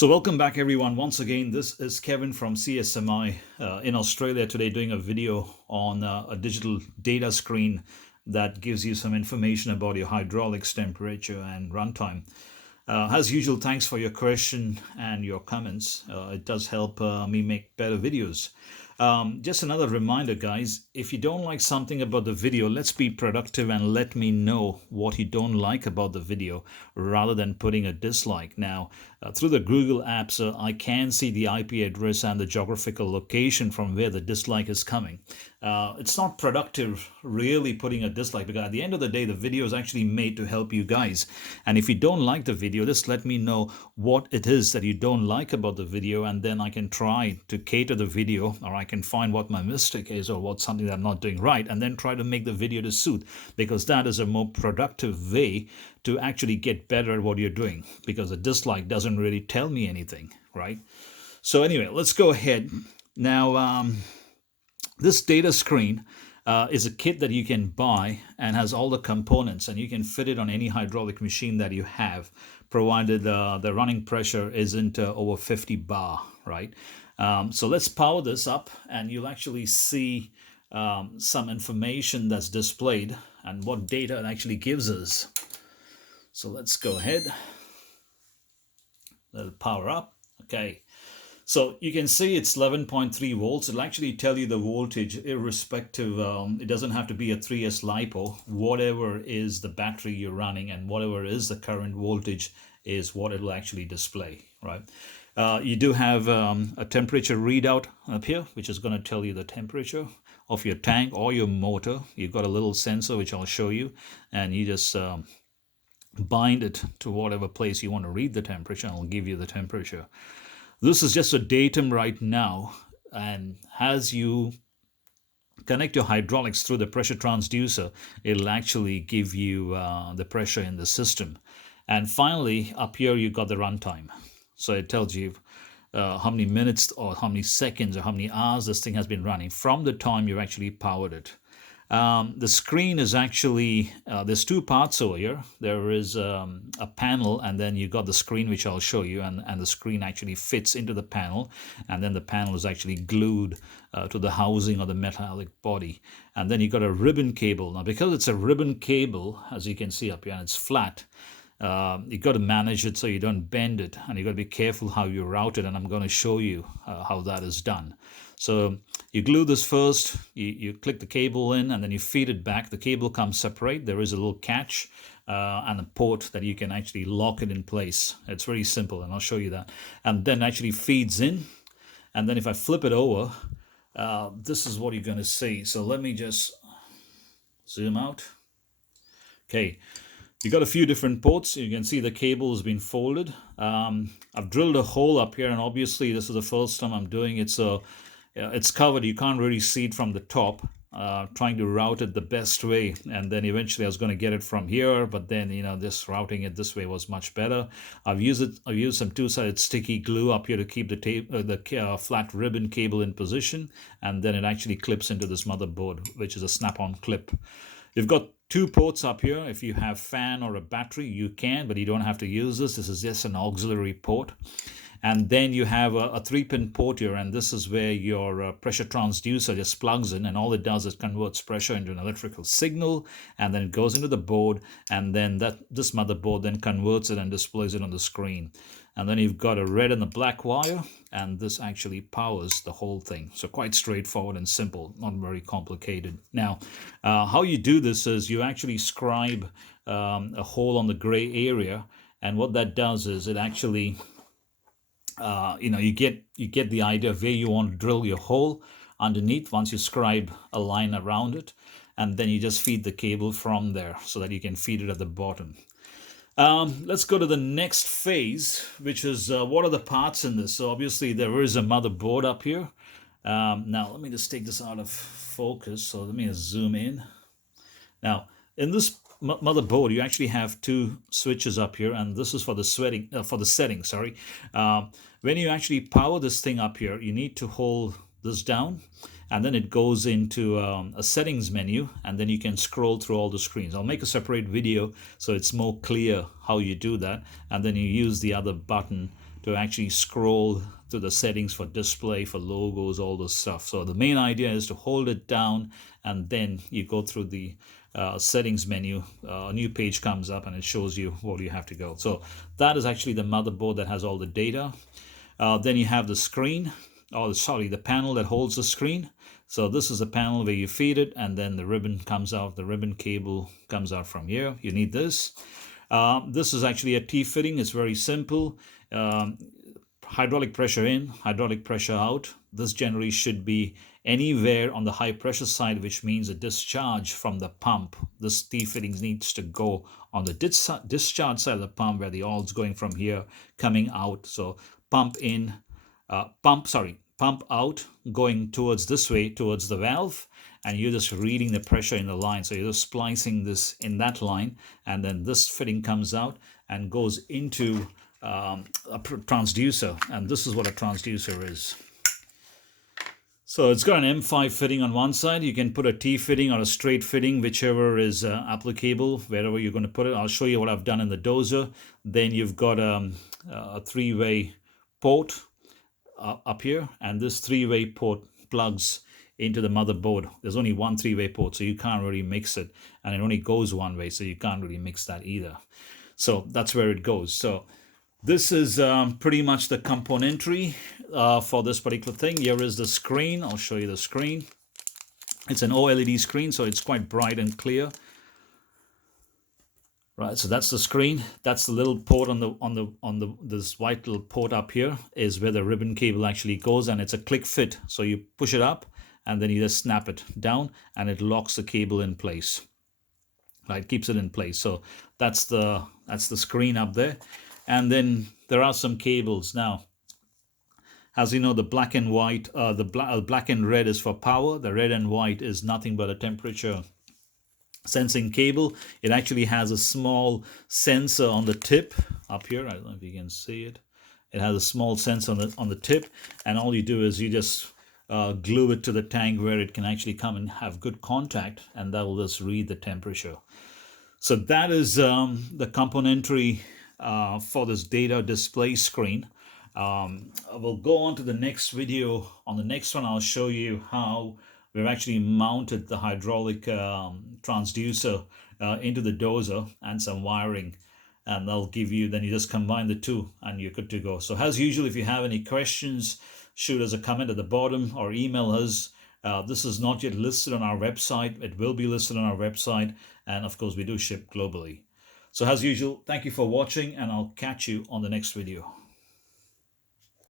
So welcome back everyone. Once again, this is Kevin from CSMI in Australia today doing a video on a digital data screen that gives you some information about your hydraulics temperature and runtime. As usual, thanks for your question and your comments. It does help me make better videos. Just another reminder, guys, if you don't like something about the video, let's be productive and let me know what you don't like about the video rather than putting a dislike. Now, through the Google apps, I can see the IP address and the geographical location from where the dislike is coming. It's not productive really putting a dislike because at the end of the day, the video is actually made to help you guys. And if you don't like the video, just let me know what it is that you don't like about the video, and then I can try to cater the video, or I can find what my mistake is or what's something that I'm not doing right, and then try to make the video to suit, because that is a more productive way to actually get better at what you're doing, because a dislike doesn't really tell me anything, right? So anyway, let's go ahead. Now, this data screen is a kit that you can buy and has all the components, and you can fit it on any hydraulic machine that you have, provided the running pressure isn't over 50 bar, right? So let's power this up and you'll actually see some information that's displayed and what data it actually gives us. So let's go ahead. Let it power up. Okay. So you can see it's 11.3 volts. It'll actually tell you the voltage irrespective. It doesn't have to be a 3S LiPo. Whatever is the battery you're running and whatever is the current voltage is what it'll actually display, right? You do have a temperature readout up here, which is going to tell you the temperature of your tank or your motor. You've got a little sensor, which I'll show you, and you just bind it to whatever place you want to read the temperature, and it'll give you the temperature. This is just a datum right now, and as you connect your hydraulics through the pressure transducer, it'll actually give you the pressure in the system. And finally, up here you got the runtime. So it tells you how many minutes or how many seconds or how many hours this thing has been running from the time you actually powered it. The screen is actually, there's two parts over here. There is a panel, and then you got the screen, which I'll show you, and the screen actually fits into the panel, and then the panel is actually glued to the housing of the metallic body. And then you got a ribbon cable. Now, because it's a ribbon cable, as you can see up here, and it's flat, you got to manage it so you don't bend it, and you got to be careful how you route it, and I'm going to show you how that is done. So you glue this first, you click the cable in, and then you feed it back. The cable comes separate. There is a little catch and a port that you can actually lock it in place. It's very simple, and I'll show you that. And then actually feeds in, and then if I flip it over, this is what you're going to see. So let me just zoom out. Okay. You got a few different ports. You can see the cable has been folded. I've drilled a hole up here, and obviously this is the first time I'm doing it, so it's covered. You can't really see it from the top. Trying to route it the best way, and then eventually I was going to get it from here, but then this routing it this way was much better. I've used some two-sided sticky glue up here to keep the flat ribbon cable in position, and then it actually clips into this motherboard, which is a snap-on clip. You've got two ports up here. If you have fan or a battery, you can, but you don't have to use this. This is just an auxiliary port. And then you have a 3-pin port here, and this is where your pressure transducer just plugs in, and all it does is converts pressure into an electrical signal, and then it goes into the board, and then this motherboard then converts it and displays it on the screen. And then you've got a red and a black wire, and this actually powers the whole thing. So quite straightforward and simple, not very complicated. Now, how you do this is you actually scribe a hole on the gray area, and what that does is it actually you get the idea of where you want to drill your hole underneath once you scribe a line around it, and then you just feed the cable from there so that you can feed it at the bottom. Let's go to the next phase, which is what are the parts in this. So obviously there is a motherboard up here. Now let me just take this out of focus, so let me just zoom in. Now in this motherboard you actually have two switches up here, and this is for the setting. When you actually power this thing up here, you need to hold this down, and then it goes into a settings menu, and then you can scroll through all the screens. I'll make a separate video so it's more clear how you do that, and then you use the other button to actually scroll to the settings for display, for logos, all this stuff. So the main idea is to hold it down, and then you go through the settings menu. A new page comes up and it shows you where you have to go. So that is actually the motherboard that has all the data. Then you have the screen, or sorry, the panel that holds the screen. So this is the panel where you feed it, and then the ribbon comes out. The ribbon cable comes out from here. You need this. This is actually a T-fitting. It's very simple. Hydraulic pressure in, hydraulic pressure out. This generally should be anywhere on the high pressure side, which means a discharge from the pump. This T-fittings needs to go on the discharge side of the pump, where the oil's going from here, coming out. So pump in, pump out, going towards this way, towards the valve, and you're just reading the pressure in the line. So you're just splicing this in that line, and then this fitting comes out and goes into a transducer, and this is what a transducer is. So it's got an M5 fitting on one side. You can put a T fitting or a straight fitting, whichever is applicable, wherever you're going to put it. I'll show you what I've done in the Dozer. Then you've got a three-way port up here, and this three-way port plugs into the motherboard. There's only one three-way port, so you can't really mix it, and it only goes one way, so you can't really mix that either. So that's where it goes. So this is pretty much the componentry for this particular thing. Here is the screen. I'll show you the screen. It's an OLED screen, so it's quite bright and clear. Right, so that's the screen. That's the little port on this white little port up here is where the ribbon cable actually goes, and it's a click fit. So you push it up, and then you just snap it down, and it locks the cable in place. Right, keeps it in place. So that's the screen up there. And then there are some cables. Now, as you know, the black and white, black and red is for power. The red and white is nothing but a temperature sensing cable. It actually has a small sensor on the tip up here. I don't know if you can see it. It has a small sensor on the tip, and all you do is you just glue it to the tank where it can actually come and have good contact, and that will just read the temperature. So that is the componentry for this data display screen. We'll go on to the next video. On the next one, I'll show you how we've actually mounted the hydraulic transducer into the Dozer and some wiring, and that'll give you, then you just combine the two and you're good to go. So as usual, if you have any questions, shoot us a comment at the bottom or email us. This is not yet listed on our website. It will be listed on our website, and of course we do ship globally. So as usual, thank you for watching, and I'll catch you on the next video.